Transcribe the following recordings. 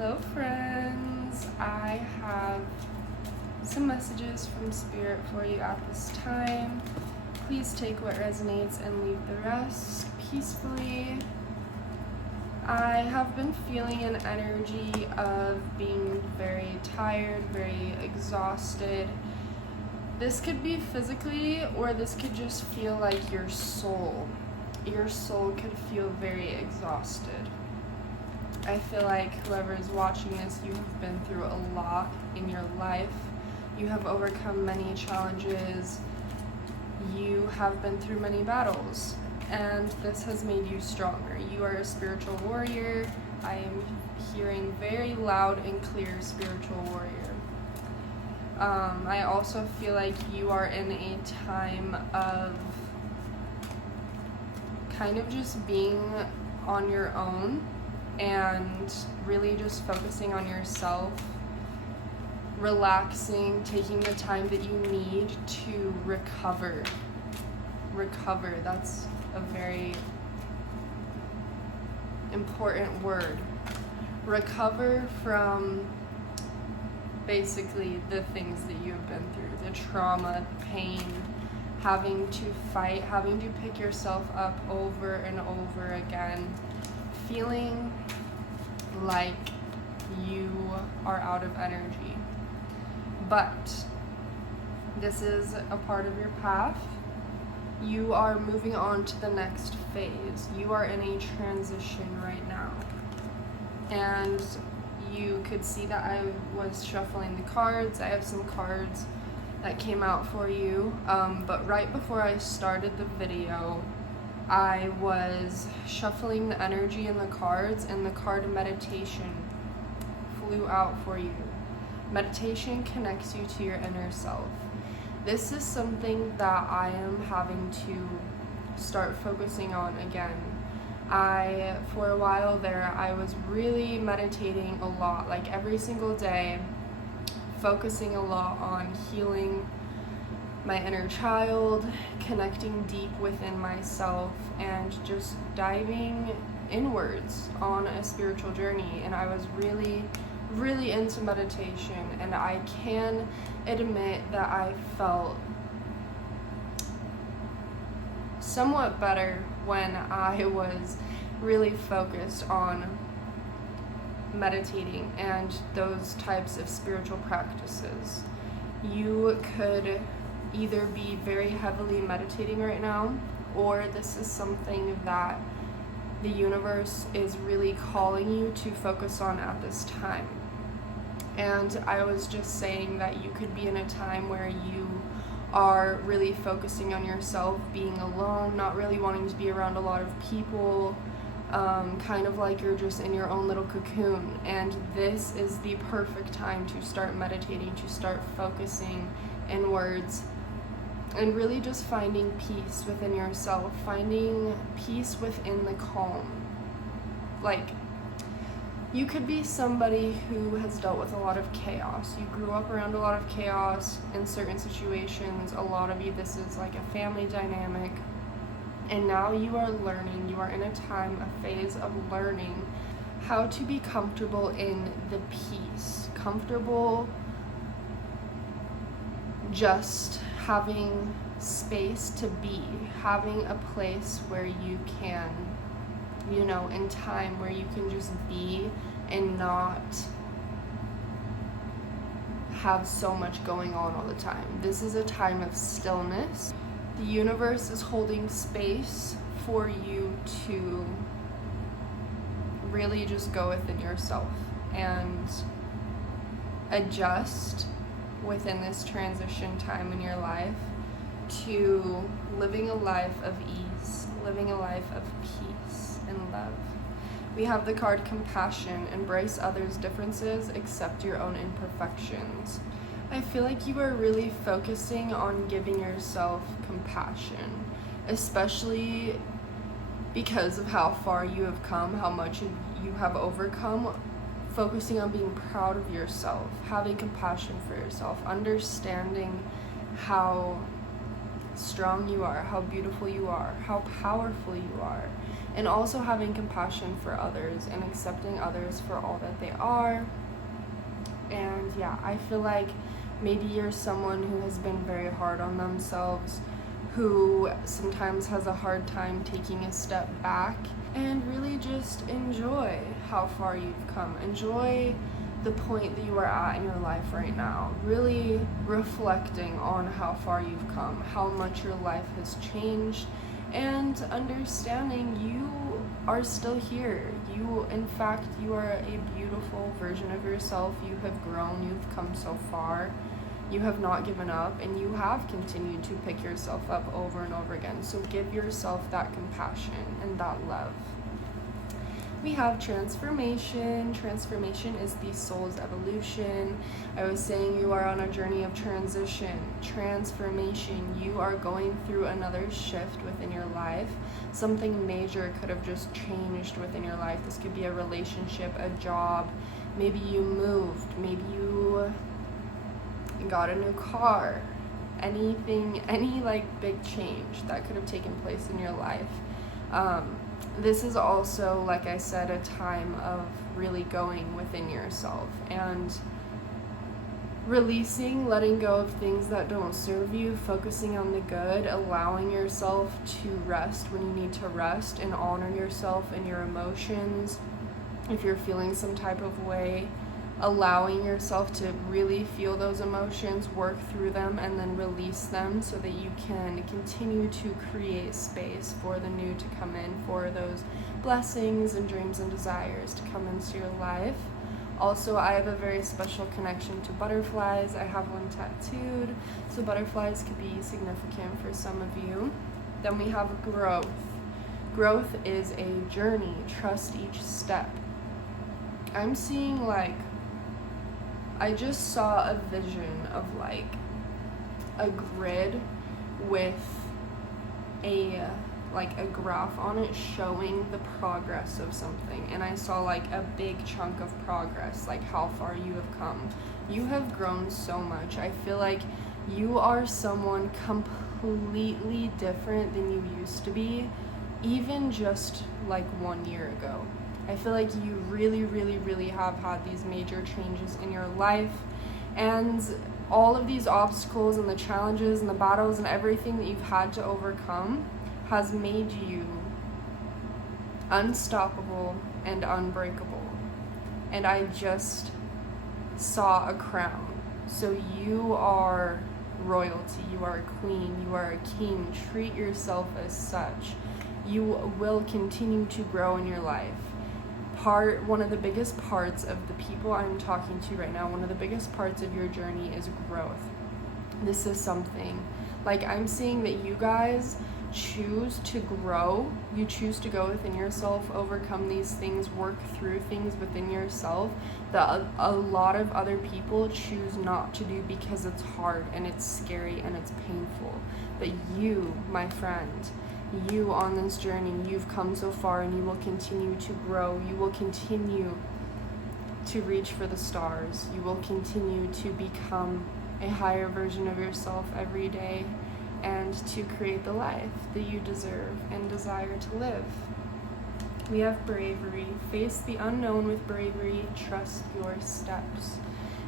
Hello friends, I have some messages from Spirit for you at this time. Please take what resonates and leave the rest peacefully. I have been feeling an energy of being very tired, very exhausted. This could be physically, or this could just feel like your soul could feel very exhausted. I feel like whoever is watching this, you have been through a lot in your life. You have overcome many challenges. You have been through many battles, and this has made you stronger. You are a spiritual warrior. I am hearing very loud and clear spiritual warrior. I also feel like you are in a time of kind of just being on your own and really just focusing on yourself, relaxing, taking the time that you need to recover. That's a very important word. Recover from basically the things that you have been through, the trauma, pain, having to fight, having to pick yourself up over and over again, feeling like you are out of energy. But this is a part of your path. You are moving on to the next phase. You are in a transition right now. And you could see that I was shuffling the cards. I have some cards that came out for you. But right before I started the video, I was shuffling the energy in the cards, and the card meditation flew out for you. Meditation connects you to your inner self. This is something that I am having to start focusing on again. For a while there, I was really meditating a lot, like every single day, focusing a lot on healing my inner child, connecting deep within myself, and just diving inwards on a spiritual journey. And I was really into meditation, and I can admit that I felt somewhat better when I was really focused on meditating and those types of spiritual practices. You could either be very heavily meditating right now, or this is something that the universe is really calling you to focus on at this time. And I was just saying that you could be in a time where you are really focusing on yourself, being alone, not really wanting to be around a lot of people, kind of like you're just in your own little cocoon. And this is the perfect time to start meditating, to start focusing inwards, and really just finding peace within yourself, finding peace within the calm. Like, you could be somebody who has dealt with a lot of chaos. You grew up around a lot of chaos in certain situations. A lot of you, this is like a family dynamic. And now you are learning, you are in a time, a phase of learning how to be comfortable in the peace. Comfortable just having space to be, having a place where you can, in time where you can just be and not have so much going on all the time. This is a time of stillness. The universe is holding space for you to really just go within yourself and adjust within this transition time in your life to living a life of ease, living a life of peace and love. We have the card Compassion. Embrace others' differences, accept your own imperfections. I feel like you are really focusing on giving yourself compassion, especially because of how far you have come, how much you have overcome. Focusing on being proud of yourself, having compassion for yourself, understanding how strong you are, how beautiful you are, how powerful you are, and also having compassion for others and accepting others for all that they are. And yeah, I feel like maybe you're someone who has been very hard on themselves, who sometimes has a hard time taking a step back and really just enjoy how far you've come. Enjoy the point that you are at in your life right now. Really reflecting on how far you've come, how much your life has changed, and understanding you are still here. You, in fact, you are a beautiful version of yourself. You have grown, you've come so far. You have not given up, and you have continued to pick yourself up over and over again. So give yourself that compassion and that love. We have transformation. Transformation is the soul's evolution. I was saying you are on a journey of transition. Transformation, you are going through another shift within your life. Something major could have just changed within your life. This could be a relationship, a job. Maybe you moved. Maybe you got a new car. Anything, any like big change that could have taken place in your life. This is also, like I said, a time of really going within yourself and releasing, letting go of things that don't serve you, focusing on the good, allowing yourself to rest when you need to rest, and honor yourself and your emotions. If you're feeling some type of way, allowing yourself to really feel those emotions, work through them, and then release them so that you can continue to create space for the new to come in, for those blessings and dreams and desires to come into your life. Also, I have a very special connection to butterflies. I have one tattooed, so butterflies could be significant for some of you. Then we have growth. Growth is a journey. Trust each step. I'm seeing I just saw a vision of a grid with a graph on it showing the progress of something, and I saw a big chunk of progress, how far you have come. You have grown so much. I feel like you are someone completely different than you used to be, even just 1 year ago. I feel like you really, really, really have had these major changes in your life, and all of these obstacles and the challenges and the battles and everything that you've had to overcome has made you unstoppable and unbreakable. And I just saw a crown. So you are royalty, you are a queen, you are a king. Treat yourself as such. You will continue to grow in your life. One of the biggest parts of the people I'm talking to right now, one of the biggest parts of your journey is growth. This is something, I'm seeing that you guys choose to grow. You choose to go within yourself, overcome these things, work through things within yourself that a lot of other people choose not to do because it's hard and it's scary and it's painful. But you, my friend, you on this journey, you've come so far, and you will continue to grow. You will continue to reach for the stars. You will continue to become a higher version of yourself every day, and to create the life that you deserve and desire to live. We have bravery. Face the unknown with bravery. Trust your steps.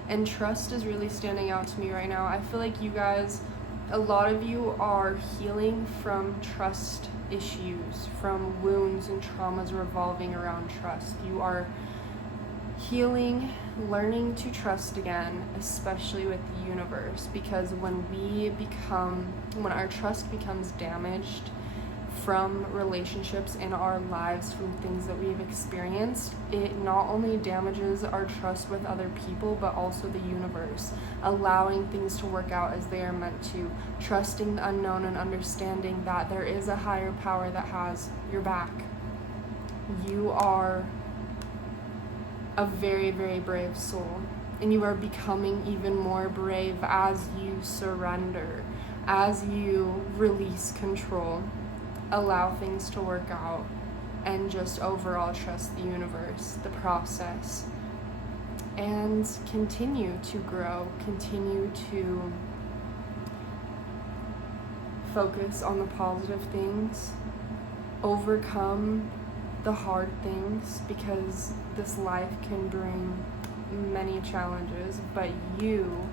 And trust is really standing out to me right now. I feel like you guys, a lot of you are healing from trust issues, from wounds and traumas revolving around trust. You are healing, learning to trust again, especially with the universe, because when our trust becomes damaged from relationships in our lives, from things that we've experienced, it not only damages our trust with other people, but also the universe, allowing things to work out as they are meant to, trusting the unknown and understanding that there is a higher power that has your back. You are a very, very brave soul, and you are becoming even more brave as you surrender, as you release control, allow things to work out, and just overall trust the universe, the process, and continue to grow, continue to focus on the positive things, overcome the hard things, because this life can bring many challenges, but you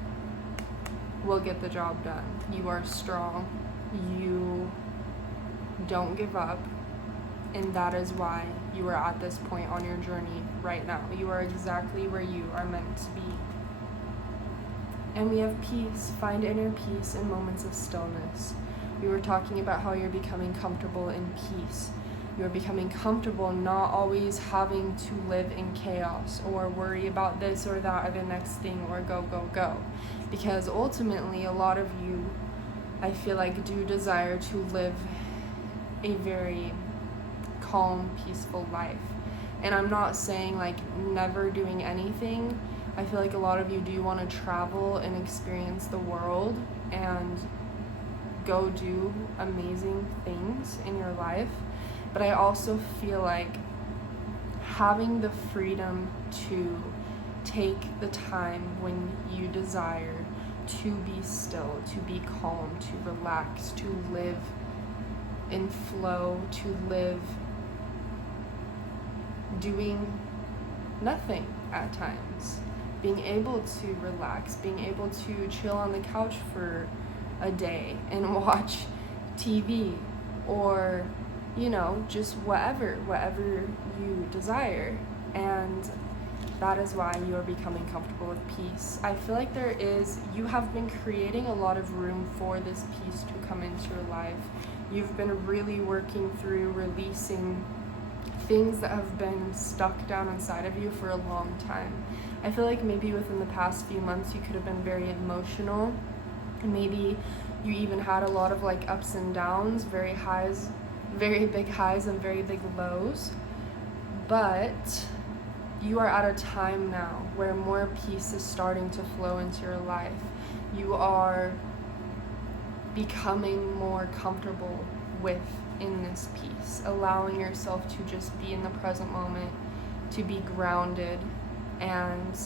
will get the job done. You are strong. You don't give up. And that is why you are at this point on your journey right now. You are exactly where you are meant to be. And we have peace. Find inner peace in moments of stillness. We were talking about how you're becoming comfortable in peace. You're becoming comfortable not always having to live in chaos or worry about this or that or the next thing or go. Because ultimately, a lot of you, I feel like, do desire to live a very calm, peaceful life. And I'm not saying like never doing anything. I feel like a lot of you do want to travel and experience the world and go do amazing things in your life. But I also feel like having the freedom to take the time when you desire to be still, to be calm, to relax, to live in flow, to live doing nothing at times, being able to relax, being able to chill on the couch for a day and watch TV, or just whatever you desire. And that is why you are becoming comfortable with peace. I feel like you have been creating a lot of room for this peace to come into your life. You've been really working through releasing things that have been stuck down inside of you for a long time. I feel like maybe within the past few months you could have been very emotional, and maybe you even had a lot of like ups and downs, very big highs and very big lows. But you are at a time now where more peace is starting to flow into your life. You are becoming more comfortable in this peace, allowing yourself to just be in the present moment, to be grounded, and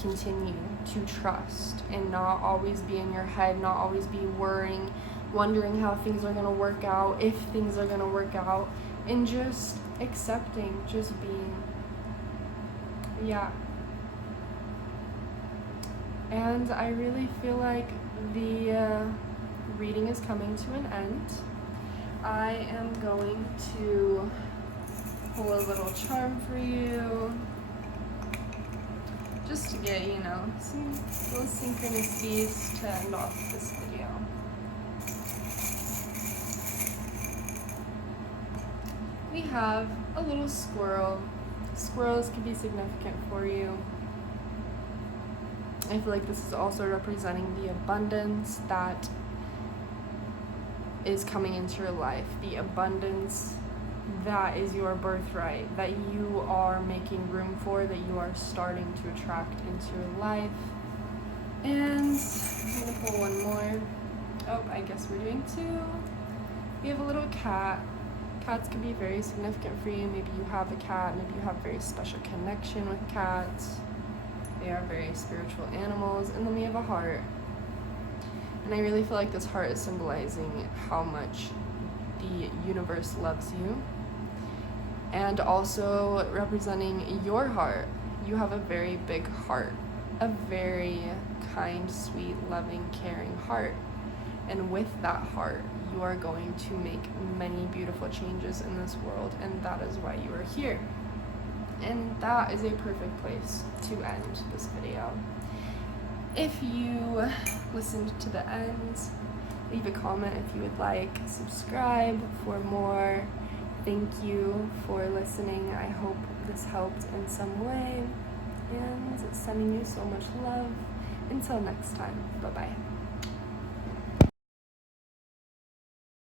continue to trust and not always be in your head, not always be worrying, wondering how things are going to work out, if things are going to work out, and just accepting, just being. And I really feel like the reading is coming to an end. I am going to pull a little charm for you, just to get, some little synchronicities to end off this video. We have a little squirrel. Squirrels can be significant for you. I feel like this is also representing the abundance that is coming into your life, the abundance that is your birthright, that you are making room for, that you are starting to attract into your life. And I'm gonna pull one more. Oh, I guess we're doing two. We have a little cat. Cats can be very significant for you. Maybe you have a cat, maybe you have a very special connection with cats. They are very spiritual animals. And then we have a heart. And I really feel like this heart is symbolizing how much the universe loves you. And also representing your heart. You have a very big heart. A very kind, sweet, loving, caring heart. And with that heart, you are going to make many beautiful changes in this world. And that is why you are here. And that is a perfect place to end this video. If you listened to the end, leave a comment if you would like, subscribe for more. Thank you for listening. I hope this helped in some way, and sending you so much love. Until next time, bye-bye.